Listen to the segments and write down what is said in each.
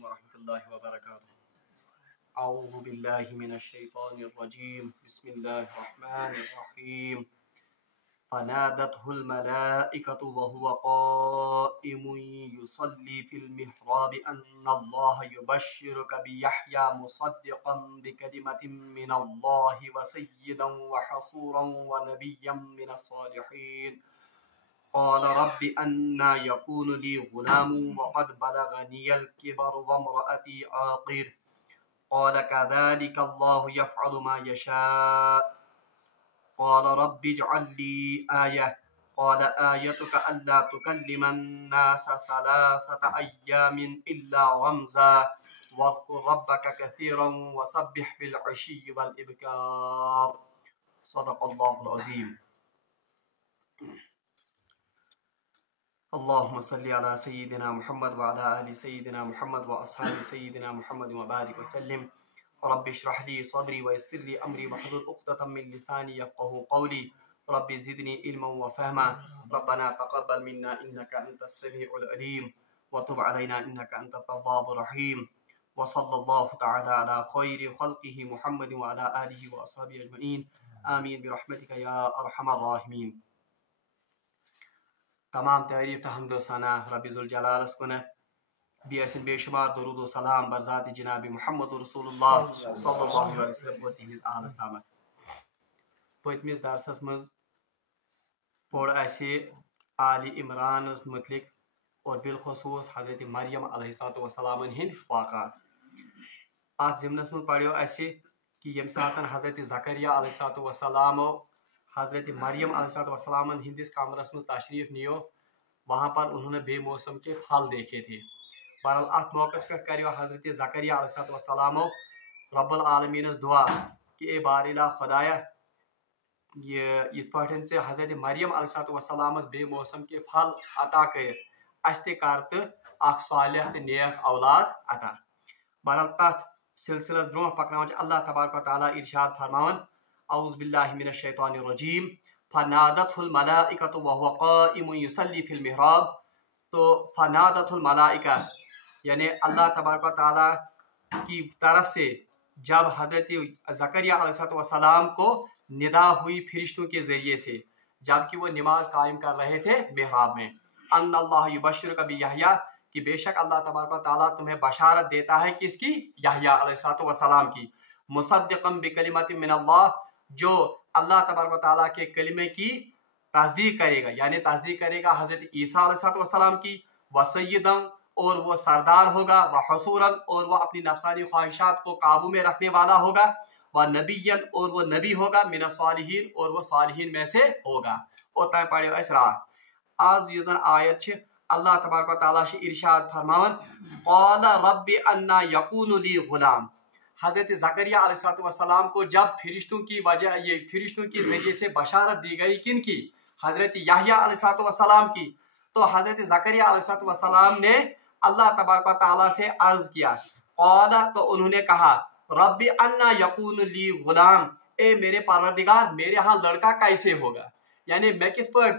علیکم ورحمۃ اللہ وبرکاتہ. اعوذ باللہ من الشیطان الرجیم. بسم اللہ الرحمن الرحیم. فنادته الملائکة وهو قائم يصلي في المحراب أن الله يبشرك بيحيى مصدقا بكلمة من الله وسيدا وحصورا ونبيا من الصالحين. قال رب أنى يكون لي غلام وقد بلغني الكبر وامرأتي عاقر. قال كذلك الله يفعل ما يشاء. قال رب اجعل لي آية. قال آيتك ألا تكلم الناس 3 أيام إلا رمزا واذكر ربك كثيرا وسبح بالعشي والإبكار. صدق الله العظيم. اللهم صل على سيدنا محمد وعلى آل سيدنا محمد وأصحاب سيدنا محمد وبارك وسلم. رب اشرح لي صدري ويسر لي أمري واحلل عقدة من لساني يفقهوا قولي. رب زدني علما وفهما. ربنا تقبل منا إنك أنت السميع العليم وتب علينا إنك أنت التواب الرحيم. وصلى الله تعالى على خير خلقه محمد وعلى آله وأصحابه أجمعين. آمين برحمتك يا أرحم الراحمين. تمام تعریف تو حمد و ثنا رب ذوالجلال کنت. بیسن بے شمار درود و سلام بر ذات جناب محمد رسول اللہ صلی اللہ علیہ وسلم و تہنز آلس تامت. پتمس درسس مز پوڑ اسہ آل عمران متعلق اور بالخصوص حضرت مریم علیہ السلام ہند واقعات. ات ضمنس مز پڑھو اسہ کہ یم ساتن حضرت زکریہ علیہ السلام حضرت مریم علیہ السلام ہندس کمرس میں تشریف نیو. وہاں پر انہوں نے بے موسم کے پھل دیکھے تھے. بہرحال ات موقع پہ کریو حضرت زکریہ علیہ السلام رب العالمین دعا کہ اے بار الہ خدایا یہ پٹھن سے حضرت مریم علیہ السلام بے موسم کے پھل عطا کر اس تہ کر تو اخ صالح تو نیک اولاد عطا. بہرحال تر سلسلس برو پکنان اللہ تبارک و تعالیٰ ارشاد فرماون اعوذ باللہ من الشیطان الرجیم. فنادته الملائکة وهو قائم یصلی فی المحراب. تو فنادته الملائکہ یعنی اللہ تبارک و تعالیٰ کی طرف سے جب حضرت زکریہ علیہ السلام کو ندا ہوئی فرشتوں کے ذریعے سے جبکہ وہ نماز قائم کر رہے تھے محراب میں. ان اللہ یبشرک بیحییٰ کہ بے شک اللہ تبارک و تعالیٰ تمہیں بشارت دیتا ہے کس کی؟ یحییٰ علیہ السلام کی. مصدقا بکلمۃ من اللہ جو اللہ تبارک و تعالیٰ کے کلمے کی تصدیق کرے گا یعنی تصدیق کرے گا حضرت عیسیٰ علیہ السلام کی. وسیدا اور وہ سردار ہوگا. وحصورا اور وہ اپنی نفسانی خواہشات کو قابو میں رکھنے والا ہوگا. ونبیا اور وہ نبی ہوگا. من الصالحین اور وہ صالحین میں سے ہوگا. اور تم پڑھو اس رات آز یہ زن آیت چھ اللہ تبارک و تعالیٰ سے ارشاد فرماون قال رب انا یکون لی غلام. حضرت زکریہ علیہ السلام کو جب فرشتوں کی ذریعے سے بشارت دی گئی کن کی؟ حضرت یحییٰ علیہ السلام کی. تو حضرت زکریہ علیہ السلام نے اللہ تبارک و تعالیٰ سے عرض کیا. قال تو انہوں نے کہا رب انا یکون لی غلام اے میرے پروردگار میرے ہاں لڑکا کیسے ہوگا یعنی میں کس پر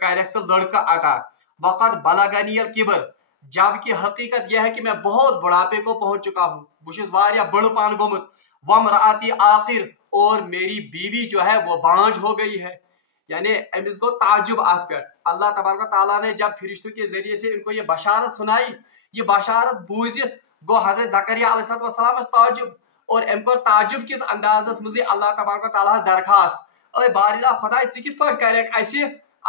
کرک سے لڑکا عطا. وقت بلغنی الکبر جبکہ حقیقت یہ ہے کہ میں بہت بڑھاپے کو پہنچ چکا ہوں. بشس واریاہ بڑ پان گومت. وامرأتی عاقر اور میری بیوی جو ہے وہ بانج ہو گئی ہے. یعنی امس گو تعجب ات پہ. اللہ تبارک و تعالیٰ نے جب فرشتوں کے ذریعے سے ان کو یہ بشارت سنائی یہ بشارت بوزت گو حضرت زکریہ علیہ السلام تعجب. اور ام کو تعجب کس اندازس مزے اللہ تبارک و تعالیٰ درخواست اے بار الہ خدا ژٕ کِتھ پٲٹھۍ کریکھ اسہِ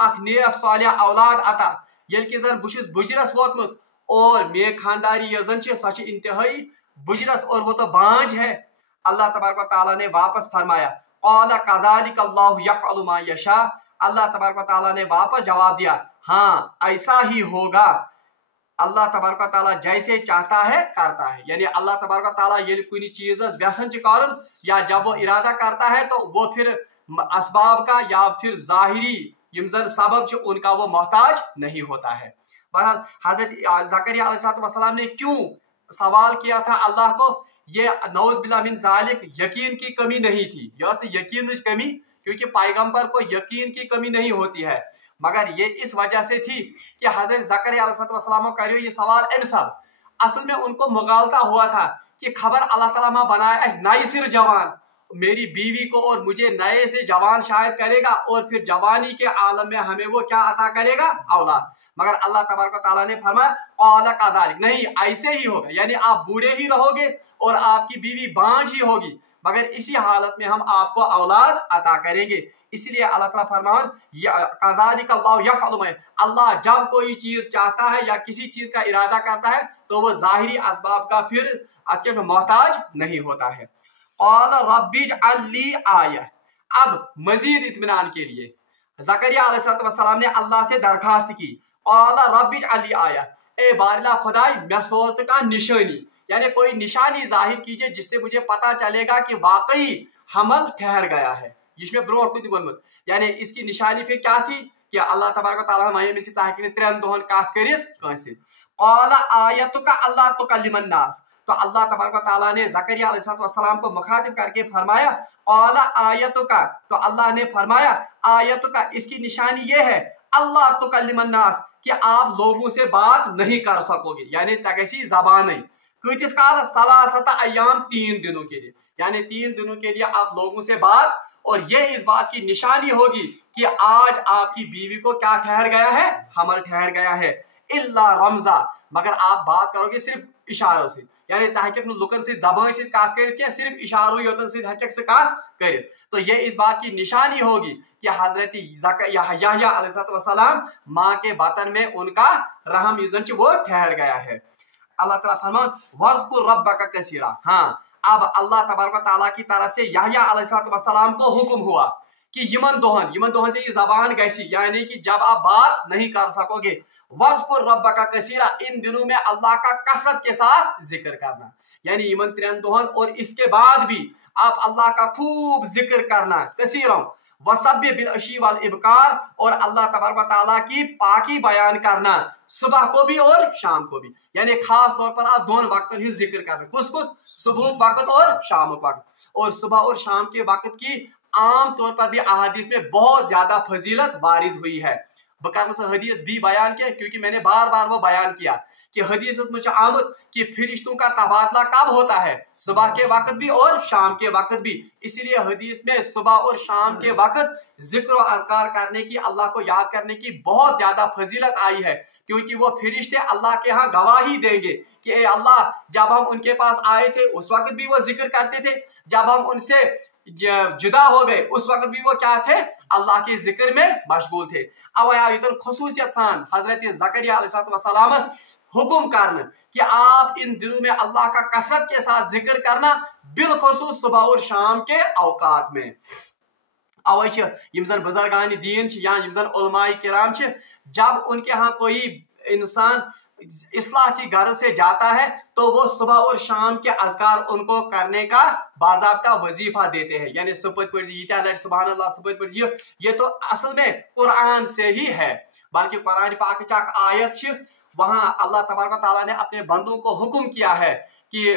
اکھ نیک صالح اولاد عطا ییٚلہِ کہِ زن بہٕ چھُس بُجرس ووتمُت اور میری خانداری یۄس زن چھِ سۄ چھِ انتہائی بجرس اور وہ تو بانج ہے. اللہ تبارک و تعالیٰ نے واپس فرمایا قال کذالک اللہ یفعل ما یشاء. اللہ تبارک و تعالیٰ نے واپس جواب دیا ہاں ایسا ہی ہوگا. اللہ تبارک و تعالیٰ جیسے چاہتا ہے کرتا ہے. یعنی اللہ تبارک و تعالیٰ ییٚلہِ کُنہِ چیزس ویسن چھ کرُن یا جب وہ ارادہ کرتا ہے تو وہ پھر اسباب کا یا پھر ظاہری یم زن سبب چھ ان کا وہ محتاج نہیں ہوتا ہے. بہرحال حضرت زکریہ علیہ السلام نے کیوں سوال کیا تھا اللہ کو؟ یہ نعوذ باللہ من ذالک یقین کی کمی نہیں تھی. یہ یقین کی کمی کیونکہ پیغمبر کو یقین کی کمی نہیں ہوتی ہے مگر یہ اس وجہ سے تھی کہ حضرت زکریا علیہ السلام کو کریو یہ سوال ام سب असल में उनको मुगालता हुआ था कि खबर अल्लाह ताला मा बनाए नई सिर जवान, मेरी बीवी को और मुझे नए से जवान शायद करेगा और फिर जवानी के आलम में हमें वो क्या अता करेगा, औलाद। मगर अल्लाह तबारक व तआला ने फरमाया क़ाल कज़ालिक, नहीं ऐसे ही होगा, यानी आप बूढ़े ही रहोगे और आपकी बीवी बांझ ही होगी, मगर इसी हालत में हम आपको औलाद अता करेंगे। इसलिए अल्लाह ताला फरमान कज़ालिक अल्लाहु यफ़अलु मा, अल्लाह जब कोई चीज चाहता है या किसी चीज का इरादा करता है तो वो ज़ाहिरी असबाब का फिर मोहताज नहीं होता है। क़ाल रब्बिजअल ली आया, अब मजीद इत्मीनान के लिए ज़करिया अलैहिस्सलाम ने अल्लाह से दरखास्त की, क़ाल रब्बिजअल ली आया, ए बारिला खुदाई मैं सोचता का निशानी, यानी कोई निशानी जाहिर कीजिए जिससे मुझे पता चलेगा कि वाकई हमल ठहर गया है। इसमें ब्रो खुद बोलमत, यानी इसकी निशानी फिर क्या थी कि अल्लाह तबारक व तआला मायम इसकी चाहे त्रेन दोहन कात करित कांसे। क़ाल आयतुका अल्ला तुकल्लिमन नास, तो अल्लाह तबारक व तआला ने ज़करिया अलैहिस्सलाम को मुखातिब करके फरमाया क़ाल आयतुका, तो अल्लाह ने फरमाया आयतुका, इसकी निशानी ये है अल्लाह तुकल्लिमन नास, कि आप लोगों से बात नहीं कर सकोगे, यानी चगसी जबान नहीं। किस काल सलासता अय्याम, 3 दिनों के लिए, यानी 3 दिनों के लिए आप लोगों से बात, और ये इस बात की निशानी होगी कि आज आपकी बीवी को क्या ठहर गया है, हमल ठहर गया है। इल्ला रमजा, मगर आप बात करोगे सिर्फ इशारों से, यानी चाहे कि लुकन से जबान से काट कर सिर्फ इशारों योतन से हकीकत से काट करे, तो ये इस बात की निशानी होगी कि हजरत याह्या अलैहिस्सलाम माँ के बतन में उनका रहम इज़न वो ठहर गया है। अल्लाह ताला फरमान वज़कुर रब्बका कसीरा, हाँ अब अल्लाह तबारक व तआला की तरफ से याह्या अलैहिस्सलाम को हुक्म हुआ कि यमन दोहन से ये जबान गैसी, यानी कि जब आप बात नहीं कर सकोगे, वज़कुर रब्बका कसीरा, इन दिनों में अल्लाह का कसरत के साथ जिक्र करना, यानी यमन 3 दोहन और इसके बाद भी आप अल्लाह का खूब जिक्र करना, कसीरा वसब्बिह बिल अशी वल इबकार, और अल्लाह तबारक व तआला की पाकी बयान करना सुबह को भी और शाम को भी, यानी खास तौर पर आप दोनों वक्त ही जिक्र करना, कुछ सुबह वक्त और शाम वक्त, और सुबह और शाम के वक्त की आम तौर पर भी अहादीस में बहुत ज्यादा फजीलत वारिद हुई है। बकर हदीस भी बयान किया, क्योंकि मैंने बार बार वो बयान किया कि हदीस में आमद कि फरिश्तों का तबादला कब होता है, सुबह के वक्त भी और शाम के वक्त भी, इसीलिए हदीस में सुबह और शाम के वक्त जिक्र और अज़कार करने की, अल्लाह को याद करने की बहुत ज्यादा फजीलत आई है, क्योंकि वो फरिश्ते अल्लाह के यहाँ गवाही देंगे कि ए अल्लाह, जब हम उनके पास आए थे उस वक्त भी वो जिक्र करते थे, जब हम उनसे जुदा हो गए उस वक्त भी वो क्या थे, अल्लाह के जिक्र में मशगूल थे। अब खसूसियत सान हजरत ज़करिया अलैहिस्सलाम हुक्म करना कि आप इन दिनों में अल्लाह का कसरत के साथ जिक्र करना, बिलखुसूस सुबह और शाम के औकात में। अवश्य बुजुर्गान दीन या उलमाए किराम, जब उनके यहाँ कोई इंसान इस्लाह की गर्ज से जाता है तो वो सुबह और शाम के अज़कार उनको करने का बाज़ाब्ता वजीफा देते हैं, यानी सुबह पढ़िए सुभान अल्लाह, सुबह पढ़िए, ये तो असल में कुरान से ही है, बल्कि कुरान पाक की आयत वहां अल्लाह तबारक व तआला ने अपने बंदों को हुक्म किया है कि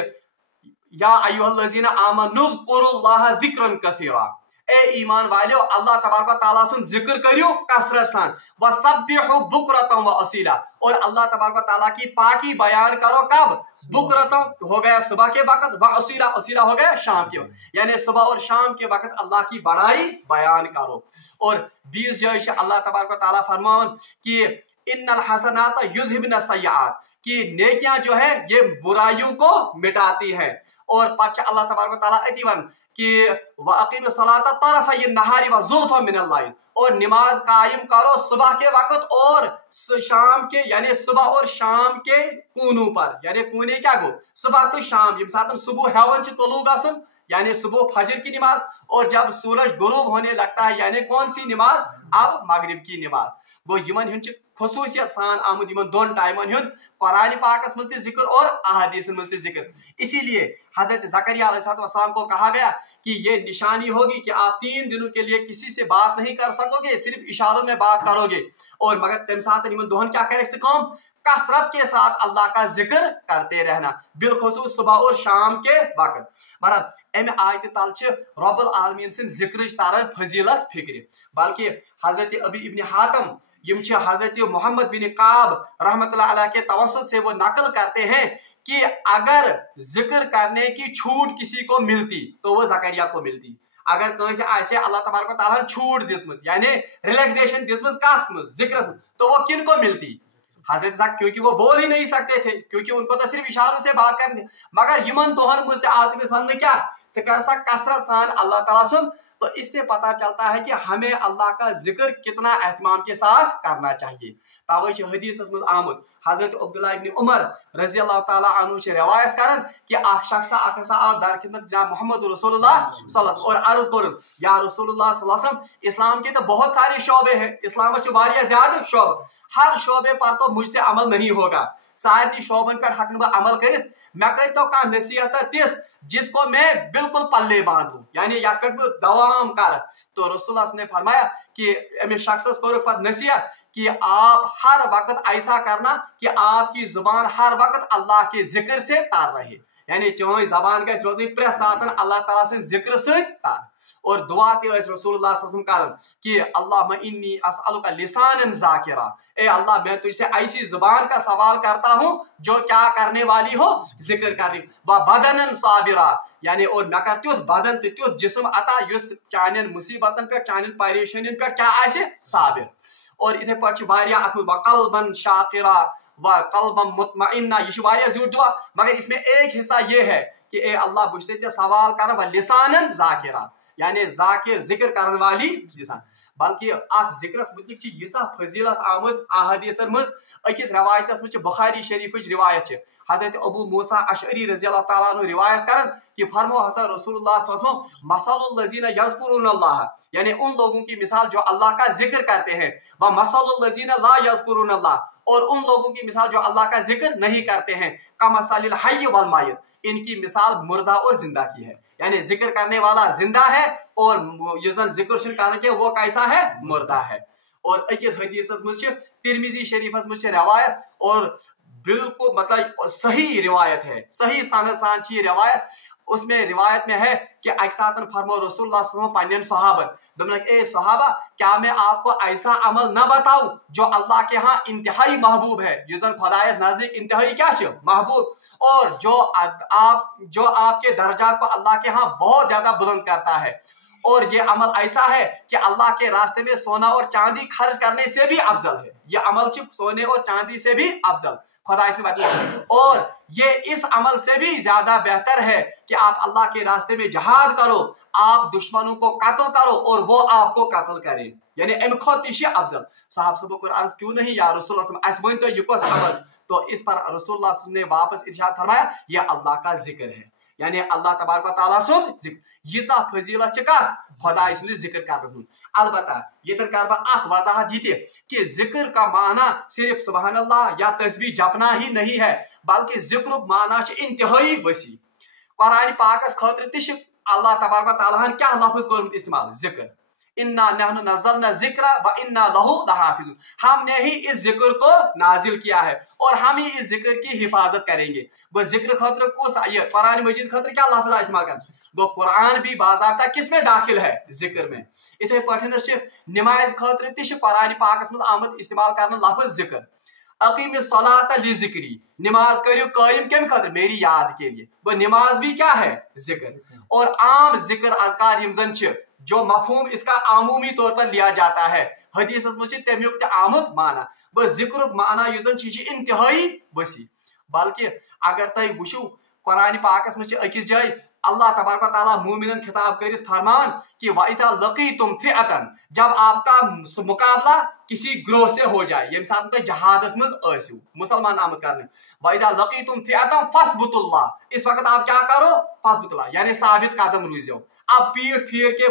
या अय्युहल्लज़ीना आमनुज़्कुरुल्लाह ज़िक्रन कसीरा, ए ईमान वालियो अल्लाह तबारक व तआला सुन जिक्र करियो कसरत सान, वसब्बिहु बुकरतन व असीला, और अल्लाह तबारक व तआला की पाकी बयान करो कब, बुकरतन हो गया सुबह के वक्त, व असीला असीला हो गया शाम के वक्त, यानी सुबह और शाम के वक्त अल्लाह की बड़ाई बयान करो। और 20 जगह से अल्लाह तबारक व तआला फरमान कि इन्नल हसनात युज़हिबन सय्यात, कि नेकियां जो है ये बुराइयों को मिटाती है। और पाछा अल्लाह तबारक व तआला अतीवन कि वअक़ीमु सलाता तरफ़य नहारी व ज़ुल्फ़न मिनल लैल, और नमाज कायम करो सुबह के वक्त और शाम के, यानी सुबह और शाम के कूनों पर, यानी कूने क्या गो सुबह तो शाम, यम साथ सुबह हेवन तुलू गसन, यानी सुबह फजर की नमाज, और जब सूरज गुरूब होने लगता है यानी कौन सी नमाज, अब मगरिब की नमाज। गो यमन हुन खसूसियत सान आमुद यमन दोन टाइमन हुन कुरान पाकस में जिक्र और अहादीस में जिक्र। इसीलिए हजरत ज़करिया अलैहिस्सलाम को कहा गया कि ये निशानी होगी कि आप 3 दिनों के लिए किसी से बात नहीं कर सकोगे, सिर्फ इशारों में बात करोगे, और मगर तम साथ यमन दोहन क्या करे कौम कसरत के साथ अल्लाह का जिक्र करते रहना, बिलखुसूस सुबह और शाम के वक्त। मतलब अमे आयत तल रब्बुल आलमीन सिंद जिक्र तारन फजीलत फिक्र, बल्कि हजरत अबी इब्न हातम यम हजरत मोहम्मद बिन काब रहमतुल्लाह अलैह के तवस्सुत से वो नकल करते हैं کہ اگر ذکر کرنے کی چھوٹ کسی کو ملتی تو وہ زکریا کو ملتی. اگر کنس آسے اللہ تبارک و تعالیٰ چھوٹ دسمز یعنی ریلیکسیشن دسمز کت مز ذکرس تو وہ کن کو ملتی؟ حضرت زکریا، کیونکہ وہ بول ہی نہیں سکتے تھے، کیونکہ ان کو تو صرف اشاروں سے بات کرنی تھی. مگر یمن دہن مز آو تمس ون کیا ث کر سا کثرت سان اللہ تعالیٰ سن. تو اس سے پتہ چلتا ہے کہ ہمیں اللہ کا ذکر کتنا اہتمام کے ساتھ کرنا چاہیے. توے حدیث مز آمد حضرت عبداللہ ابن عمر رضی اللہ تعالیٰ عنہ سے روایت کرن کہ اخ شخص آو در خدمت جناب محمد رسول اللہ صلی اللہ علیہ وسلم اور عرض کر یا رسول اللہ صلی اللہ علیہ وسلم اسلام کے تو بہت سارے شعبے ہیں، اسلام سے واریاہ زیادہ شعبہ، ہر شعبے پر تو مجھ سے عمل نہیں ہوگا، سارے شعبن پر ہکن بہ عمل کرت، میں کرتو کا نصیحت تس جس کو میں بالکل پلے باندھوں، یعنی یا پہ دوام کر. تو رسول اللہ نے فرمایا کہ امس شخص کور پتہ نصیحت کہ آپ ہر وقت ایسا کرنا کہ آپ کی زبان ہر وقت اللہ کے ذکر سے تار رہے، یعنی چون زبان گھس روزی پرہ ساتن اللہ تعالیٰ سن ذکر ست تار. اور دعا تہ رسول اللہ صلی اللہ علیہ وسلم کرن کہ اللہم انی اسألک لسانا ذاکرا، اے اللہ میں تجھ سے ایسی زبان کا سوال کرتا ہوں جو کیا کرنے والی ہو، ذکر کرنے، و بدنا صابرا، یعنی اور مے کر تیُتھ بدن تہ تیُتھ جسم عطا یس چانین مصیبتن پہ چانین پریشانین پہ کیا آسہ صابر. اور اتھے پٲٹھۍ واریاہ اتھ منٛز وقلبن شاکرا وقلبن مطمئنہ، یہ واریاہ زیوٗٹھ دعا، مگر اس میں ایک حصہ یہ ہے کہ اے اللہ بہٕ چھُسے ژےٚ سوال کران و لسانن ذاکرا، یعنی ذاکر ذکر کرن والی لسان. بلکہ ات ذکرس متعلق چھ ییژاہ فضیلت آمٕژ احادیثن منٛز. أکِس روایتس منٛز چھِ بخاری شریفٕچ روایت چھِ حضرت ابو موسیٰ اشعری رضی اللہ تعالیٰ عنہ روایت کرن کہ فرمو حضرت رسول اللہ صلی اللہ علیہ وسلم مثل الذین یذکرون اللہ، یعنی ان لوگوں کی مثال جو اللہ کا ذکر کرتے ہیں، و مثل الذین لا یذکرون اللہ، اور ان لوگوں کی مثال جو اللہ کا ذکر نہیں کرتے ہیں، کمثل الحی والمیت، ان کی مثال مردہ اور زندہ کی ہے. یعنی ذکر کرنے والا زندہ ہے اور جس دن ذکر شر کرنے کے وہ کیسا ہے، مردہ ہے. اور اکس حدیث مجھ ترمذی شریفس مجھ روایت اور بالکل مطلب صحیح روایت ہے، صحیح سند سان یہ روایت. اس میں روایت میں ہے کہ ایک ساتھ فرمو رسول اللہ صلی اللہ علیہ وسلم پنین صحابن دمنک اے صحابہ کیا میں آپ کو ایسا عمل نہ بتاؤں جو اللہ کے ہاں انتہائی محبوب ہے، جس دن خدایس نزدیک انتہائی کیا ہے، محبوب، اور جو آپ کے درجات کو اللہ کے ہاں بہت زیادہ بلند کرتا ہے. اور یہ عمل ایسا ہے کہ اللہ کے راستے میں سونا اور چاندی خرچ کرنے سے بھی افضل ہے. یہ عمل سونے اور چاندی سے بھی افضل، خدا سے بات. اور یہ اس عمل سے بھی زیادہ بہتر ہے کہ آپ اللہ کے راستے میں جہاد کرو، آپ دشمنوں کو قتل کرو اور وہ آپ کو قتل کریں، یعنی امہ کھۄتہٕ تہِ چھِ افضل. صاحب صبح کو عرض کیوں نہیں یا رسول اللہ صلی اللہ علیہ وسلم، اس ؤنۍ تو یہ کس عمل؟ تو اس پر رسول اللہ صلی اللہ علیہ وسلم نے واپس ارشاد فرمایا یہ اللہ کا ذکر ہے، یعنی اللہ تبارک و تعالیٰ سن ذکر. ییژاہ فضیلت چھ کتھ خدا سند ذکر کرنس من. البتہ یہ کر بہ اخ وضاحت یہ کہ ذکر کا معنی صرف سبحان اللہ یا تسبیح جپنا ہی نہیں ہے، بلکہ ذکر معنی چھ انتہائی وسیع. قرآن پاکس خاطر تہ اللہ تبارک و تعالیٰ کیا لفظ کورمت استعمال، ذکر. انا نحن نزلنا ذکر و انا لہ لحافظون، ہم نے ہی اس ذکر کو نازل کیا ہے اور ہم ہی اس ذکر کی حفاظت کریں گے. وہ ذکر خاطر کس یہ قرآن مجید خاطر کیا لفظ استعمال کر، وہ قرآن بھی باضابطہ کس میں داخل ہے، ذکر میں. اتھے پٲٹھۍ نماز خاطر تہ قرآن پاکس مز آمد استعمال کرنا لفظ ذکر. اقیم الصلاۃ لذکری، نماز کریو قائم کم خاطر، میری یاد کے لیے. وہ نماز بھی کیا ہے، ذکر. اور عام ذکر اذکار یم زن چھ جو مفہوم اس کا عمومی طور پر لیا جاتا ہے، حدیث مجھ تمیک تہ آمد معنی. وہ ذکر معنی یس زن چھ انتہائی وسیع. بلکہ اگر تھی وچھو قرآن پاکس مجھ اکس جائے اللہ تبارک و تعالیٰ مومنن خطاب کرت فرمان کہ وَإِذَا لَقِيتُمْ فِئَةً، جب آپ کا مقابلہ کسی گروہ سے ہو جائے، یم ساتھ تھی جہادس مز ٲسِو مسلمان آمد کرنے، وَإِذَا لَقِيتُمْ فِئَةً فَاثْبُتُوا اللَّهَ، اس وقت آپ کیا کرو، فَاثْبُتُوا اللَّهَ، یعنی ثابت قدم روزو، اب پیٹ پھیر کے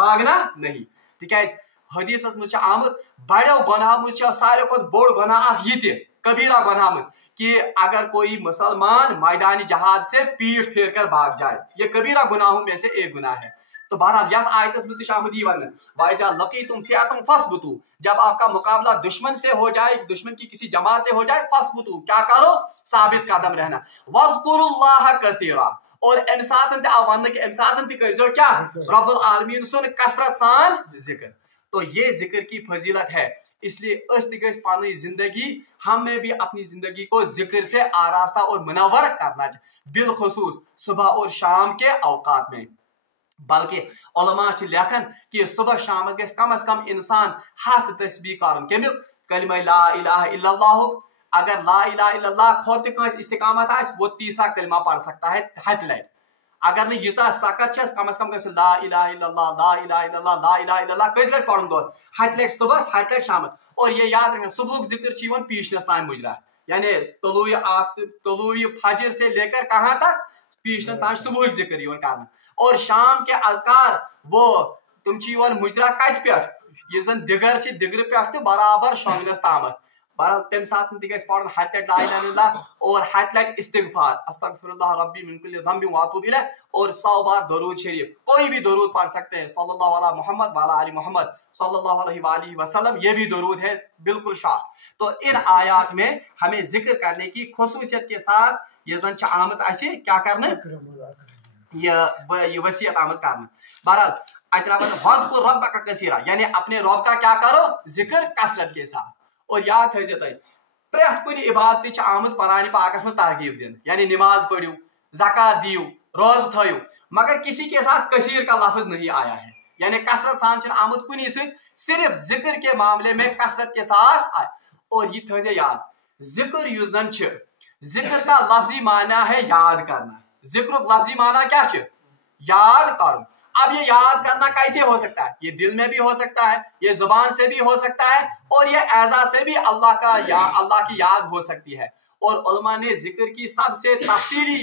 باغنا نہیں. تکیاز حدیثس مجھ آمد بڑو گناہ مجھ سارے کھت بوڑ گناہ یہ کبیرہ گناہ مجھ کہ اگر کوئی مسلمان میدان جہاد سے پیٹ پھیر کر بھاگ جائے، یہ کبیرہ گناہوں میں سے ایک گناہ ہے. تو بہرحال یت آیتس مجھ آمد یہ ون وَإِذَا لَقِيتُمْ فِئَةً فَاثْبُتُوا، جب آپ کا مقابلہ دشمن سے ہو جائے، دشمن کی کسی جماعت سے ہو جائے، فَاثْبُتُوا، کیا کرو، ثابت قدم رہنا. وَاذْكُرُوا اللَّهَ كَثِيرًا، اور ام ساتن تہ آو ون کہ ام ساتن تہ کرزو کیا، رب العالمین سن کثرت سان ذکر. تو یہ ذکر کی فضیلت ہے. इसलिए पानी जिंदगी हमें भी अपनी जिंदगी को जिक्र से आरास्ता और मुनव्वर करना चाहिए, बिलखुसूस सुबह और शाम के औकात में। बल्कि उलमा लेखन कि सुबह शाम गस कम इंसान हथ तस्बीह करन कमिक कलिमा ला इलाहा इल्लल्लाह। अगर ला इलाहा इल्लल्लाह खुद इस्तिकामत आस वो तीसरा कलिमा पढ़ सकता है हथ लट। अगर नहीं यीजा सकत कम अज कम गस ला इलाहा इल्लल्लाह ला इलाहा इल्लल्लाह ला इलाहा इल्लल्लाह कस लट पढ़न दो हथ लट सुबह हथ लट शाम। और ये याद रखना सुबह जिक्र पीछनस ताम मुजरा, यानी तलुई फजर से लेकर कहाँ तक पीछन ताम सुबह जिक्र करना। और शाम के अज़कार वो तुम मुजरा कत पे ये जन दिगर दिगर पे बराबर शोंगनस ताम तम सात पढ़न हथ लट ला इलाहा इल्लल्लाह और हथ लट इस्तिग़फ़ार अस्तग़फ़िरुल्लाह रब्बी मिन कुल्लि ज़ंबिन व अतूबु इलैह और 100 बार दरूद शरीफ। कोई भी दरूद पढ़ सकते हैं, सल्लल्लाहु अला मोहम्मद व अला आलि मोहम्मद सल्लल्लाहु अलैहि वसल्लम, ये भी दरूद है बिल्कुल शाह। तो इन आयात में हमें जिक्र करने की खुसूसियत के साथ ये जन आमज क्या करना, ये वसीयत आमज करना। बहरहाल वज़्कुर रब्बक कसीरा, यानी अपने रब का क्या करो जिक्र कसरत के साथ। और याद थो तुम प्रेथ कुन इबादत आमज कुरान पाकस में तरगीब दिन, यानी नमाज पढ़ियो, ज़कात दियो, रोज़ थो, मगर किसी के साथ कसीर का लफ्ज नहीं आया है, यानी कसरत सान आमद कुनी सिर्फ जिक्र के मामले में कसरत के साथ आए। और ये थो याद जिक्र युस जन जिक्र का लफ्जी माना है याद करना, जिक्र लफ्जी माना क्या याद कर। अब ये याद करना कैसे हो सकता है, ये दिल में भी हो सकता है, ये जुबान से भी हो सकता है, और ये एज़ा से भी अल्लाह की याद हो सकती है। और उलमा ने जिक्र की सबसे तफसीली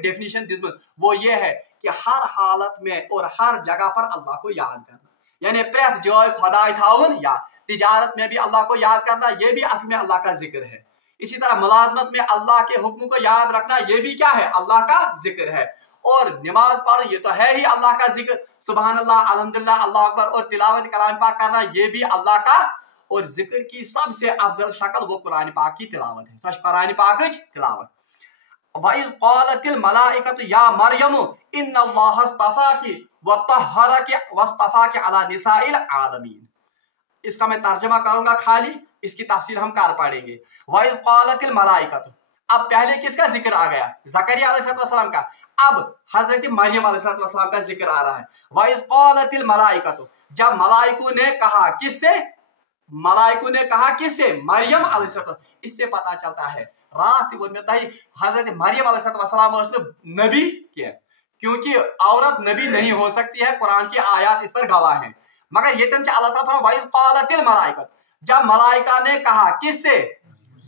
डेफिनेशन दी, वो ये है कि हर हालत में और हर जगह पर अल्लाह को याद करना, यानी प्रेथ जय खुदाई थाउन याद। तिजारत में भी अल्लाह को याद करना, ये भी असल में अल्लाह का जिक्र है। इसी तरह मुलाजमत में अल्लाह के हुक्म को याद रखना, ये भी क्या है, अल्लाह का जिक्र है। और नमाज पढ़ना ये तो है ही अल्लाह का जिक्र, सुबहान अल्लाह, अल्हम्दुलिल्लाह, अल्लाह अकबर, और तिलावत कलाम पाक करना ये भी अल्लाह का। और जिक्र की सबसे अफजल शक्ल वो कुरान पाक की तिलावत है, सच कुरान पाक की तिलावत। वइज़ क़ालतिल मलाइकतु या मरियम इन्नल्लाह अस्तफ़ाकी व तहहरकी वस्तफ़ाकी अला निसाइल आलमीन। इसका मैं तर्जुमा करूंगा खाली, इसकी तफसील हम कर पढ़ेंगे। वइज़ क़ालतिल मलाइकतु, अब पहले किसका जिक्र आ गया, ज़करिया अलैहिस्सलाम का। अब हजरत मरियम अलैहिस्सलाम का जिक्र आ रहा है। वइज़ क़ालतिल मलाइकतु, जब मलाइकों ने कहा, किससे, मलाइकों ने कहा किससे, मरियम अलैहिस्सलाम। इससे पता चलता है रात हजरत मरियम अलैहिस्सलाम नबी के, क्योंकि औरत नबी नहीं हो सकती है, कुरान की आयत इस पर गवाह है। मगर ये अल्लाह ताला वइज़ क़ालतिल मलाइकतु, जब मलाइका ने कहा, किससे,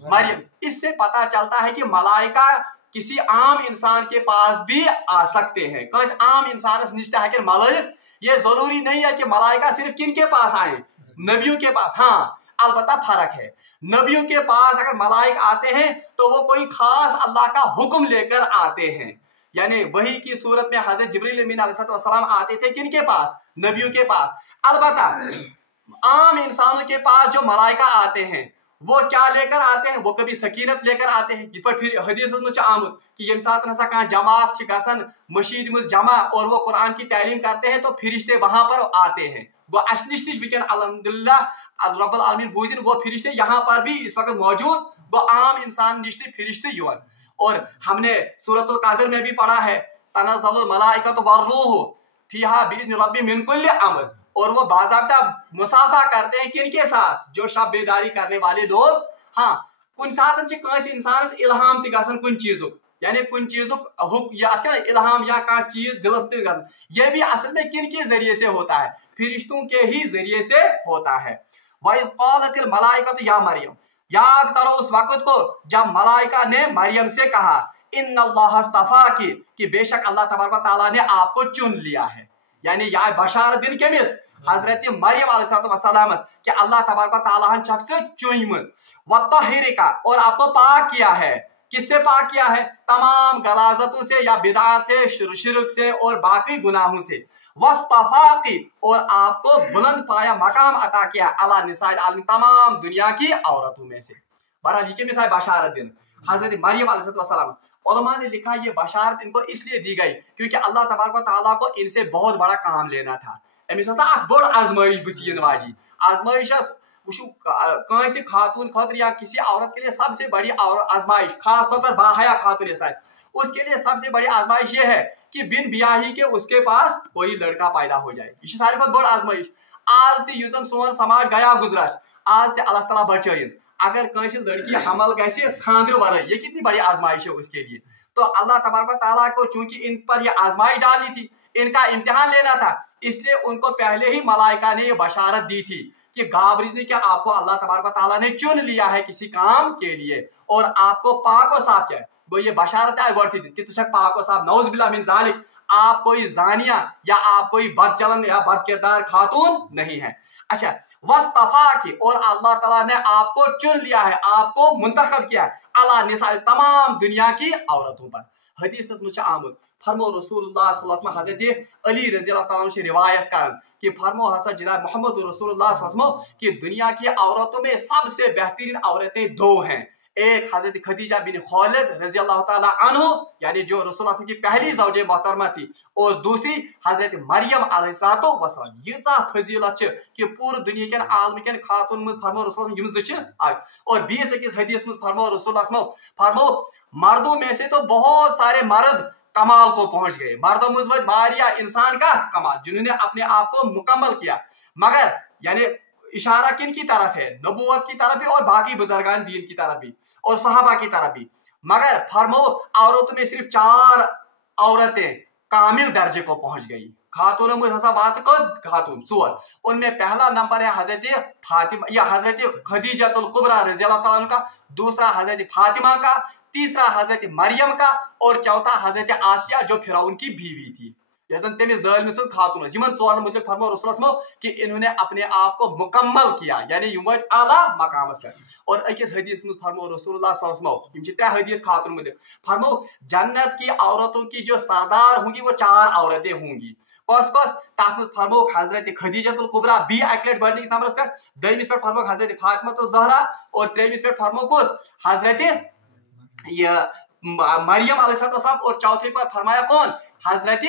मरियम। इससे पता चलता है कि मलाइका किसी आम इंसान के पास भी आ सकते हैं, किसी आम इंसान निश्चित है कि मलाइक, ये जरूरी नहीं है कि मलाइका सिर्फ किन के पास आए, नबियों के पास। हाँ, अलबत्ता फर्क है, नबियों के पास अगर मलाइक आते हैं तो वो कोई खास अल्लाह का हुक्म लेकर आते हैं, यानी वही की सूरत में हजरत जिब्रील अमीन अलैहिस्सलाम आते थे किन के पास, नबियों के पास। अलबत्ता आम इंसानों के पास जो मलाइका आते हैं वो क्या लेकर आते हैं, वो कभी सकीनत लेकर आते हैं, जिस पर फिर हदीस में आमद कि यम साथ नसा कहां जमात गसन मशीद मुझ जमा और वो कुरान की तालीम करते हैं तो फिरिश्ते वहां पर आते हैं। वो अशनिश विकन अल्हम्दुलिल्लाह रब्बुल आलमीन बूजिन, वो फिरिश्ते यहाँ पर भी इस वक्त मौजूद, वो आम इंसान निश्चित फिरिश्ते युवन। और हमने सूरतुल कदर में भी पढ़ा है, तनज़्ज़लुल मलाइकतु वर्रूह फीहा बिइज़्नि रब्बिहिम मिन कुल्लि अम्र, और वो बाज़ाब्ता मुसाफा करते हैं किनके साथ, जो शब बेदारी करने वाले लोग। हाँ, कुन सातन च कांसे इंसानस इल्हाम ति गसन कुन चीजुक, यानी कुन चीजुक हुक या क्या इल्हाम या का चीज दिलस पे गसन, ये भी असल में किन के जरिए से होता है, फिरिश्तों के ही जरिए से होता है। वइज़ क़ालतिल मलाइकतु या मरियम, याद करो उस वक्त को जब मलाइका ने मरियम से कहा, इन्नल्लाह अस्तफ़ाकी, कि बेशक अल्लाह तबारक व तआला ने आपको चुन लिया है, यानी या बशारत दिन के मिस हजरत मरियम अलैहिस्सलाम कि अल्लाह तबारक व तआला हन शख्स चुनिमज व तहरीका, और आपको पाक किया है। किससे पाक किया है, तमाम गलाजतों से या बिदात से, शिरक से और बाकी गुनाहों से। वस्तफाकी, और आपको बुलंद पाया मकाम अता किया, अला निसाइल आलमीन, तमाम दुनिया की औरतों में से। बहरहाल ये मिसाल बशारत दिन हजरत मरियम अलैहिस्सलाम। उलमा ने लिखा ये बशारत इनको इसलिए दी गई क्योंकि अल्लाह तबारक व तआला को इनसे बहुत बड़ा काम लेना था। अमिस बड़ आजमाइश बुन वाजी, आजमाइश कंस खातून खतर या किसी औरत के लिए सबसे बड़ी आजमाइश, खास तौर पर बाहया खातून उसके लिए सबसे बड़ी आजमाइश ये है कि बिन ब्याही के उसके पास कोई लड़का पैदा हो जाए। ये सारी बहुत बड़ आजमाइश। आज तन सोन समाज गया गुजरा, आज ते अल्लाह ताला बचाइन। अगर कंस लड़की हमल गए खांद्र वर, ये कितनी बड़ी आजमाइश है उसके लिए। तो अल्लाह तबारक ताला को चूंकि इन पर ये आजमाइश डाली थी, इनका इम्तिहान लेना था, इसलिए उनको पहले ही मलाइका ने ये बशारत दी थी कि घाबरिश नहीं, कि आपको अल्लाह तबारक ताला ने चुन लिया है किसी काम के लिए और आपको पाक व साफ क्या है। वो ये बशारत है बढ़ती थी कि पाक व साफ, नौज बिल्लाह मिन जालिक, आप कोई जानिया या आप कोई बदचलन या बद किरदार खातून नहीं है। अच्छा, वस्तफा की, और अल्लाह ताला ने आपको चुन लिया है, आपको मुंतखब किया है अला निसा, तमाम दुनिया की औरतों पर। हदीस में आमद फरमो रसूलुल्लाह सल्लल्लाहु अलैहि वसल्लम, हजरत अली रज़ी अल्लाह तआला से रिवायत कर कि फरमो हसन जनाब मोहम्मद रसूलुल्लाह सल्लल्लाहु अलैहि वसल्लम कि दुनिया की औरतों में सबसे बेहतरीन औरतें दो हैं। एक हजरत खदीजा बिन खुवैलिद रज़ी अल्लाह तआला अन्हु, यानी जो रसूलुल्लाह की पहली ज़ौजे मोहतरमा थी, और दूसरी हजरत मरियम अलैहिस्सलातु वस्सलाम। ये फजीलत कि पूरी दुनिया के आलम के खातून में फरमो रसूलुल्लाह और 20 हदीस में फरमो रसूलुल्लाह फरमो मर्दों में से तो बहुत सारे मर्द कमाल को पहुंच गए, मर्दों मुझ वारिया इंसान का कमाल, जिन्होंने अपने आप को मुकम्मल किया। मगर यानी इशारा किन की तरफ है, नबूवत की तरफ भी और बाकी बुजुर्गान दीन की तरफ भी और सहाबा की तरफ भी। मगर फरमो औरतों में सिर्फ 4 औरतें कामिल दर्जे को पहुंच गई। खातून में खातून 4, उनमें पहला नंबर है हजरत फातिमा या हजरत खदीजतुल कुबरा रज़ी अल्लाह तआला अन्हा का, दूसरा हजरत फातिमा का, तीसरा हजरत मरियम का, और चौथा हजरत आसिया जो फिरौन की बीवी थी। तमिस ज़ालिम सज खातून, यमन 4 मुतल्लिक फरमाओ रसूलुल्लाह कि इन्होंने अपने आप को मुकम्मल किया, यानी यम वत आला मकामस पर। और अकिस हदीस में फरमाओ रसूलुल्लाह सल्लल्लाहु अलैहि वसल्लम, 3 हदीस खातून मुतल्लिक फरमाओ जन्नत की औरतों की जो सरदार होंगी वो 4 औरतें होंगी। कस कस तथ फरमो हजरत खदीजतुल कुबरा बी अकलेट बर्निस नंबरस पे, दमिस पे फरमो हजरत फातिमा ज़हरा, और त्रेमिस पे फरमो कुस हजरत ये मरियम अलैहिस्सलाम, और चौथे पर फरमाया कौन, हजरत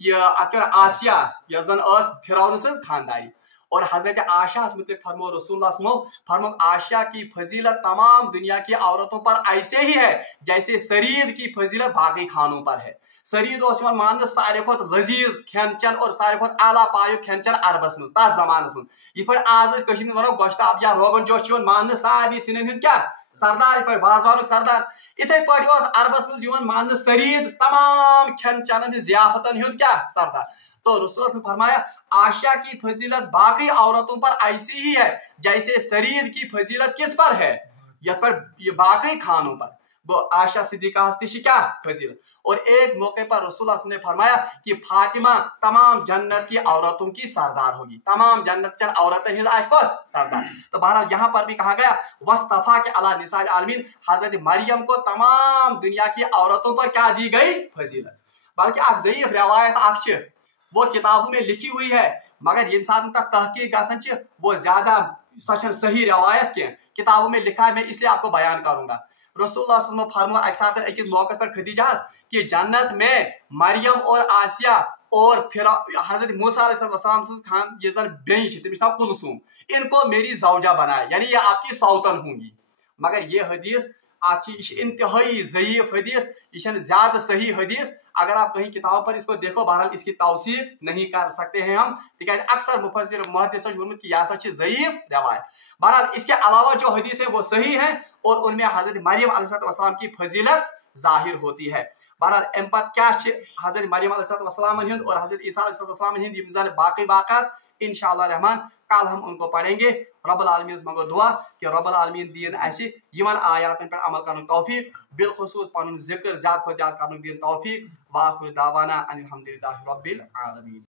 आसिया यजन फिरौन सज खानदारी। और हजरत आशा मुतल्लिक फरमो रसूलुल्लाह फरमो आशा की फजीलत तमाम दुनिया की औरतों पर ऐसे ही है जैसे सरीद की फजीलत बाकी खानों पर है। सरीद मान सारे खुद लजीज खेन चन और सारे खुद आला पायु खेन चन अरबस मज तथ जमानस मज, ये आज वो गोश्ताब या रोगन जोश मान सारे सिन क्या सरदार, पे वाजवान सरदार। इथे पे अरबस मज मान सरीद तमाम खेन चन जियाफतन क्या सरदार। तो रसूलुल्लाह ने फरमाया आशा की फजीलत बाकी औरतों पर ऐसी ही है जैसे सरीद की फजीलत किस पर है, या पर ये बाकी खानों पर। वो आशा सिद्दीका हस्ती क्या फजीलत। और एक मौके पर रसूलुल्लाह ने फरमाया कि फातिमा तमाम जन्नत की औरतों की सरदार होगी, तमाम जन्नत की औरतें सरदार। तो बहरहाल यहाँ पर भी कहा गया वस्तफा के अला निसाइल आलमीन, हजरत मरियम को तमाम दुनिया की औरतों पर क्या दी गई फजीलत। बल्कि आप ज़ईफ रवायत वो किताबों में लिखी हुई है, मगर ये तक तहकीक गसन वो ज्यादा सचन सही रवायत के किताबों में लिखा है, मैं इसलिए आपको बयान करूंगा। रसूलुल्लाह फरमा एक साथ एक मौके पर खदीजा कि जन्नत में मरियम और आसिया और फिर हजरत मूसा अलैहिस्सलाम खान ये जन बेच तमिस नाम कुलसूम, इनको मेरी जौजा बनाए, यानी ये आपकी सौतन होंगी। मगर ये हदीस इंतहाई ज़ईफ हदीस, ये ज्यादा सही हदीस। अगर आप कहीं किताब पर इसको देखो, बहरहाल इसकी तौसीक नहीं कर सकते हैं हम, ठीक है। अक्सर मुफस्सिर मुहद्दिस की यह सच ज़ईफ रवायत। बहरहाल इसके अलावा जो हदीस है वो सही है और उनमें हजरत मरियम अलैहिस्सलाम की फजीलत जाहिर होती है। बहरहाल एम पत क्या हजरत मरियम अलैहिस्सलाम और हजरत ईसा अलैहिस्सलाम बाकी वाक़ात इंशाअल्लाह रहमान कल हम उनको पढ़ेंगे। रब्बुल आलमीन मंगो दुआ कि रब्बुल आलमीन दीन ऐसे यमन आयातन पर अमल करने तौफीक, बिलखुसूस पनुन जिक्र ज़्यादा को ज़्यादा करने दीन तौफीक। वाखिर दावाना अनिल हम्दुलिल्लाहि रब्बिल आलमीन।